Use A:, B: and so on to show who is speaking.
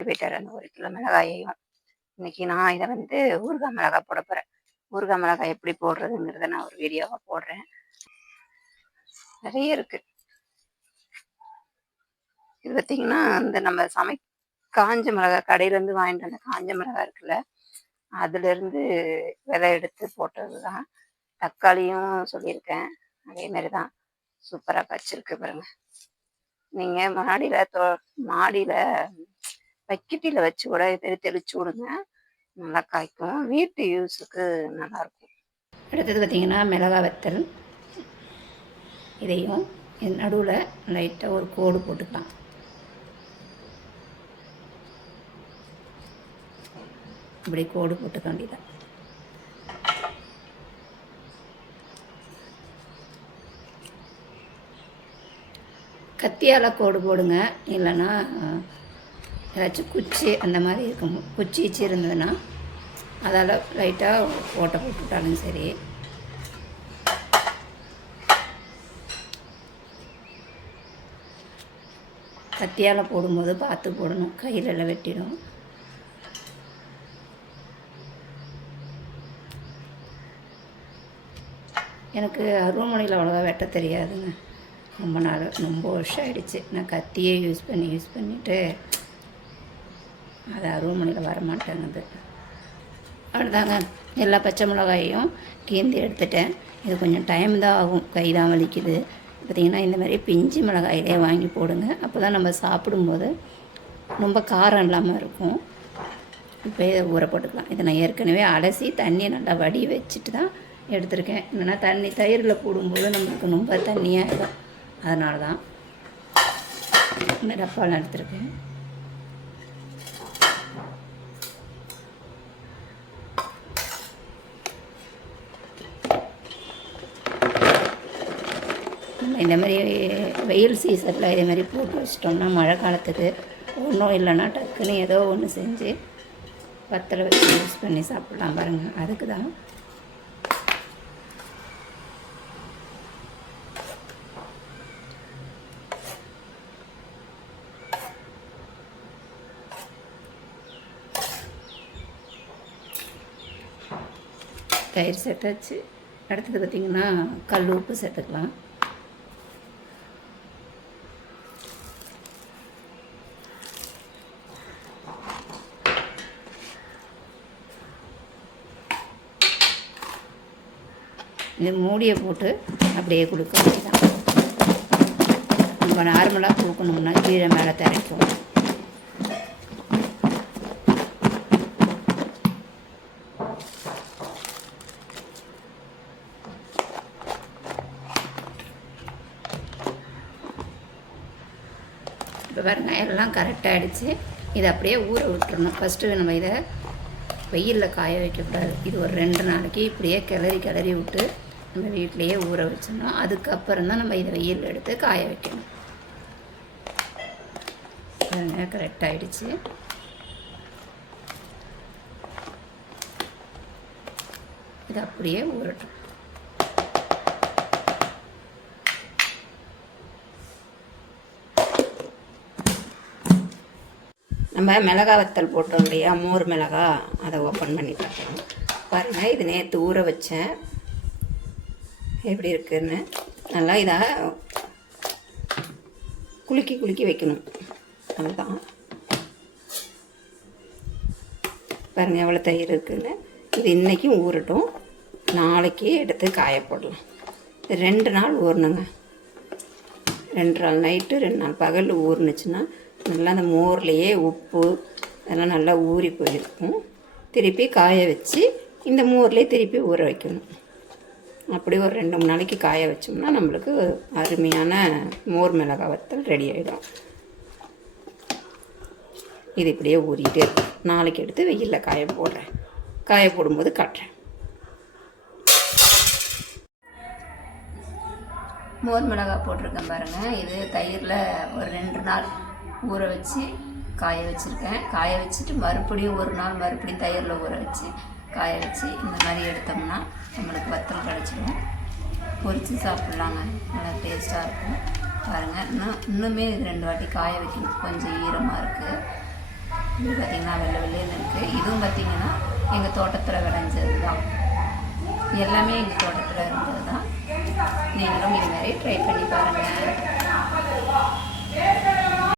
A: போயிட்டாரு அந்த ஒரு கிலோ மிளகாயையும் இன்னைக்கு நான் இதை வந்து ஊறுகாய் மிளகாய் போட போகிறேன் ஊறுகாய் மிளகாய் எப்படி போடுறதுங்கிறத நான் ஒரு வீடியோவாக போடுறேன். நிறைய இருக்கு. இது பார்த்தீங்கன்னா இந்த நம்ம சமை காஞ்ச மிளகாய் கடையிலேருந்து வாங்கிட்டு வந்த காஞ்ச மிளகாய் இருக்குல்ல அதுலேருந்து விதை எடுத்து போட்டது தான் தக்காளியும் சொல்லியிருக்கேன். அதே மாதிரி தான் சூப்பராக காய்ச்சிருக்கு பாருங்க. நீங்கள் மாடியில் தோ மாடியில் பக்கெட்டில் வச்சு கூட இது தெளிச்சு விடுங்க. நல்லா காய்க்கும். வீட்டு யூஸுக்கு நல்லாயிருக்கும் அடுத்தது பார்த்தீங்கன்னா மிளகா வத்தல். இதையும் நடுவில் லைட்டாக ஒரு கோடு போட்டுக்கலாம். இப்படி கோடு போட்டுக்க வேண்டியதான் கத்தியால் கோடு போடுங்க. இல்லைன்னா ஏதாச்சும் குச்சி அந்த மாதிரி இருக்கும். குச்சி வச்சு இருந்ததுன்னா அதால் லைட்டாக ஓட்டை போட்டுவிட்டாலும் சரி. கத்தியால் போடும்போது பார்த்து போடணும். கையிலெல்லாம் வெட்டிடும். எனக்கு அருவமனையில் அவ்வளோவா வெட்ட தெரியாதுங்க. ரொம்ப நாள் ரொம்ப வருஷம் ஆகிடுச்சு நான் கத்தியே யூஸ் பண்ணி யூஸ் பண்ணிவிட்டு அது அருவமனையில் வர மாட்டேங்குது அவ்வளோதாங்க எல்லா பச்சை மிளகாயையும் கீந்தி எடுத்துட்டேன். இது கொஞ்சம் டைம் தான் ஆகும். கை தான் வலிக்குது. பார்த்திங்கன்னா இந்த மாதிரி பிஞ்சு மிளகாயிலே வாங்கி போடுங்க. அப்போ தான் நம்ம சாப்பிடும்போது ரொம்ப காரம் இல்லாமல் இருக்கும். இப்போ இதை ஊற போட்டுக்கலாம். இதை நான் ஏற்கனவே அலசி தண்ணியை நல்லா வடி வச்சுட்டு தான் எடுத்திருக்கேன். இல்லைன்னா தண்ணி தயிரில் போடும்போது நம்மளுக்கு ரொம்ப தண்ணியாக அதனால தான் இந்த டப்பாலாம் எடுத்திருக்கேன். நம்ம இந்த மாதிரி வெயில் சீசனில் இதே மாதிரி போட்டு வச்சிட்டோம்னா மழை காலத்துக்கு ஒன்றும் இல்லைன்னா டக்குன்னு ஏதோ ஒன்று செஞ்சு பத்திர வச்சு யூஸ் பண்ணி சாப்பிட்லாம் பாருங்கள் அதுக்கு தான். தயிர் சேர்த்தாச்சு. அடுத்தது பார்த்திங்கன்னா கல் உப்பு சேர்த்துக்கலாம். இது மூடியை போட்டு அப்படியே கொடுக்க வேண்டியதான் நம்ம நார்மலாக கொடுக்கணும்னா கீழே மேலே திரைக்கும். இப்போ பாருங்க எல்லாம் கரெக்டாகிடுச்சு இதை அப்படியே ஊற விட்டுறணும். ஃபஸ்ட்டு நம்ம இதை வெயிலில் காய வைக்கக்கூடாது. இது ஒரு ரெண்டு நாளைக்கு இப்படியே கிளறி கிளறி விட்டு நம்ம வீட்டிலையே ஊற வச்சோம்னா அதுக்கப்புறம் தான் நம்ம இதை வெயில் எடுத்து காய வைக்கணும். பாருங்க கரெக்டாகிடுச்சு இது அப்படியே ஊறட்டும். நம்ம மிளகா வத்தல் போட்டோம் இல்லையா? மோர் மிளகா அதை ஓப்பன் பண்ணி பண்ணிட்டோம் பாருங்கள் இது நேற்று ஊற வச்சேன் எப்படி இருக்குதுன்னு நல்லா இதாக குலுக்கி குலுக்கி வைக்கணும். அதுதான் பாருங்கள் எவ்வளோ தயிர் இருக்குதுன்னு இது இன்றைக்கும் ஊறட்டும். நாளைக்கு எடுத்து காய போடலாம். ரெண்டு நாள் ஊறணுங்க. ரெண்டு நாள் நைட்டு ரெண்டு நாள் பகலில் ஊறுனுச்சுன்னா நல்லா அந்த மோர்லேயே உப்பு அதெல்லாம் நல்லா ஊறி போயிருக்கும். திருப்பி காய வச்சு இந்த மோர்லேயே திருப்பி ஊற வைக்கணும். அப்படி ஒரு ரெண்டு மூணு நாளைக்கு காய வச்சோம்னா நம்மளுக்கு அருமையான மோர் மிளகாய் வத்தல் ரெடி ஆகிடும் இது இப்படியே ஊறிகிட்டே இருக்கும் நாளைக்கு எடுத்து வெயிலில் காய போடுறேன். காய போடும்போது காட்டுறேன். மோர் மிளகாய் போட்டிருக்கேன் பாருங்கள் இது தயிரில் ஒரு ரெண்டு நாள் ஊற வச்சு காய வச்சுருக்கேன். காய வச்சுட்டு மறுபடியும் ஒரு நாள் மறுபடியும் தயிரில் ஊற வச்சு காய வச்சு இந்த மாதிரி எடுத்தோம்னா நம்மளுக்கு வத்தல் கிடச்சிடும் பொரித்து சாப்பிட்லாங்க. நல்லா டேஸ்ட்டாக இருக்கும். பாருங்கள் இன்னும் இன்னுமே இது ரெண்டு வாட்டி காய வைக்கணும். கொஞ்சம் ஈரமாக இருக்குது இது பார்த்திங்கன்னா வெள்ளை வெள்ளைன்னு இருக்குது இதுவும் பார்த்திங்கன்னா எங்கள் தோட்டத்தில் விளைஞ்சது தான் எல்லாமே எங்கள் தோட்டத்தில் இருந்தது தான் நீங்களும் இது மாதிரி ட்ரை பண்ணி பாருங்கள்